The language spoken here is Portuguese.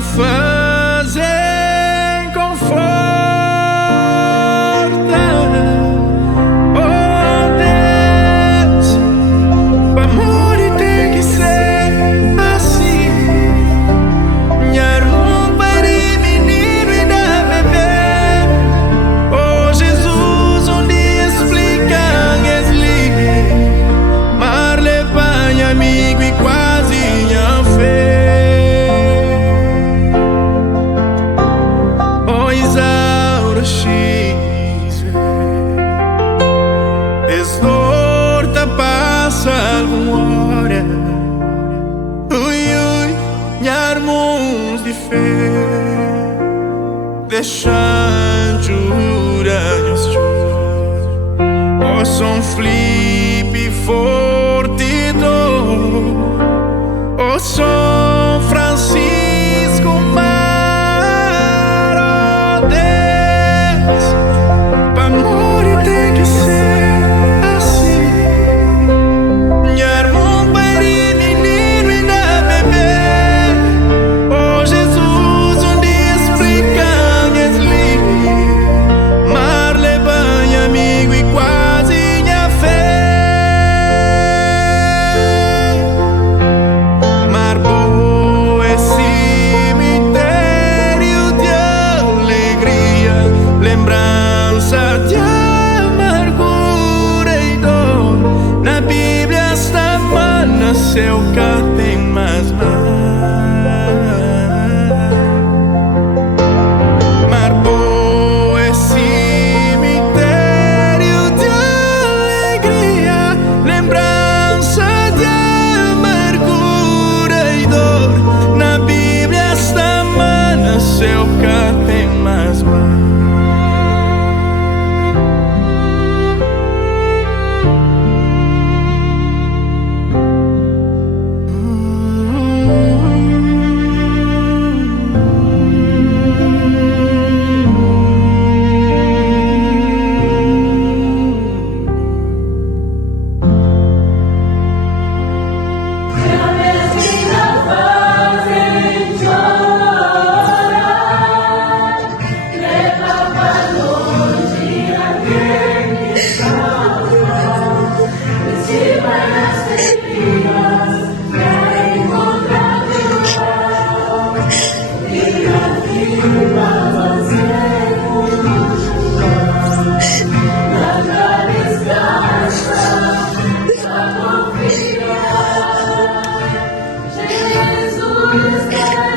fazem conforta. Oh Deus, o amor tem que ser assim. Minha rumba de menino e da bebê. Oh Jesus, onde explicam esli Marle pai amigo e quase minha fé. Estorta passa alguma hora. Ui, ui, nharmos de fé. Deixando juranhos o som flip fortido. O som Francisco Mar. Oh Deus, o amor tem que ser assim. Minha irmã pare menino e da bebê. Oh Jesus, onde explicam esli Marle banho amigo e quase minha fé. Mar boa é cemitério de alegria, lembrança de amargura e dor. Na Bíblia está mana, seu cá tem mais Mar boa é cemitério de alegria, lembrança de amargura e dor. Na Bíblia está mana, seu cá tem mais Jesus.